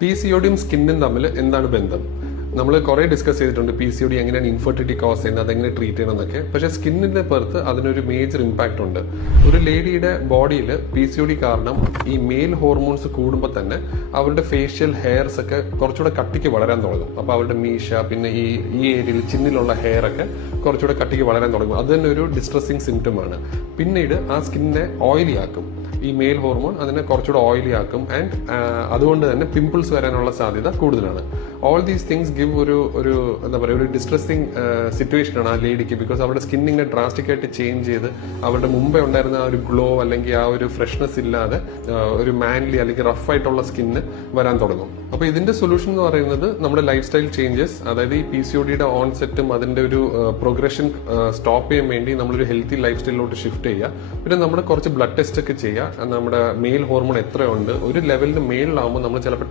PCODയും സ്കിന്നും തമ്മിൽ എന്താണ് ബന്ധം? നമ്മൾ കുറെ ഡിസ്കസ് ചെയ്തിട്ടുണ്ട് PCOD എങ്ങനെയാണ് ഇൻഫെർട്ടിലിറ്റി കോസ് ചെയ്യുന്നത്, അതെങ്ങനെ ട്രീറ്റ് ചെയ്യണം എന്നൊക്കെ. പക്ഷെ സ്കിന്നിന്റെ പുറത്ത് അതിനൊരു മേജർ ഇമ്പാക്ട് ഉണ്ട്. ഒരു ലേഡിയുടെ ബോഡിയിൽ PCOD കാരണം ഈ മെയിൽ ഹോർമോൺസ് കൂടുമ്പോൾ തന്നെ അവരുടെ ഫേഷ്യൽ ഹെയർസ് ഒക്കെ കുറച്ചുകൂടെ കട്ടിക്ക് വളരാൻ തുടങ്ങും. അപ്പോൾ അവരുടെ മീശ, പിന്നെ ഈ ഏരിയയിൽ ചിന്നിലുള്ള ഹെയർ ഒക്കെ കുറച്ചുകൂടെ കട്ടിക്ക് വളരാൻ തുടങ്ങും. അത് തന്നെ ഒരു ഡിസ്ട്രസിങ് സിംറ്റം ആണ്. പിന്നീട് ആ സ്കിന്നിനെ ഓയിലി ആക്കും. ഈ മെയിൽ ഹോർമോൺ അതിനെ കുറച്ചുകൂടെ ഓയിലി ആക്കും. ആൻഡ് അതുകൊണ്ട് തന്നെ പിമ്പിൾസ് വരാനുള്ള സാധ്യത കൂടുതലാണ്. ഓൾ ദീസ് തിങ്സ് ഗിവ് ഒരു എന്താ പറയുക, ഒരു ഡിസ്ട്രസിങ് സിറ്റുവേഷൻ ആണ് ആ ലേഡിക്ക്. ബിക്കോസ് അവരുടെ സ്കിന്നിനെ ഡ്രാസ്റ്റിക് ആയിട്ട് ചേഞ്ച് ചെയ്ത് അവരുടെ മുമ്പേ ഉണ്ടായിരുന്ന ആ ഒരു ഗ്ലോ അല്ലെങ്കിൽ ആ ഒരു ഫ്രഷ്നെസ് ഇല്ലാതെ ഒരു മാൻലി അല്ലെങ്കിൽ റഫ് ആയിട്ടുള്ള സ്കിന്ന് വരാൻ തുടങ്ങും. അപ്പൊ ഇതിന്റെ സൊല്യൂഷൻ എന്ന് പറയുന്നത് നമ്മുടെ ലൈഫ് സ്റ്റൈൽ ചേഞ്ചസ്, അതായത് ഈ PCODയുടെ ഓൺസെറ്റും അതിന്റെ ഒരു പ്രോഗ്രഷൻ സ്റ്റോപ്പ് ചെയ്യാൻ വേണ്ടി നമ്മളൊരു ഹെൽത്തി ലൈഫ് സ്റ്റൈലിലോട്ട് ഷിഫ്റ്റ് ചെയ്യുക. പിന്നെ നമ്മൾ കുറച്ച് ബ്ലഡ് ടെസ്റ്റ് ഒക്കെ ചെയ്യുക. നമ്മുടെ മെയിൽ ഹോർമോൺ എത്രയുണ്ട്, ഒരു ലെവലിന് മേളിലാവുമ്പോൾ നമ്മൾ ചിലപ്പോൾ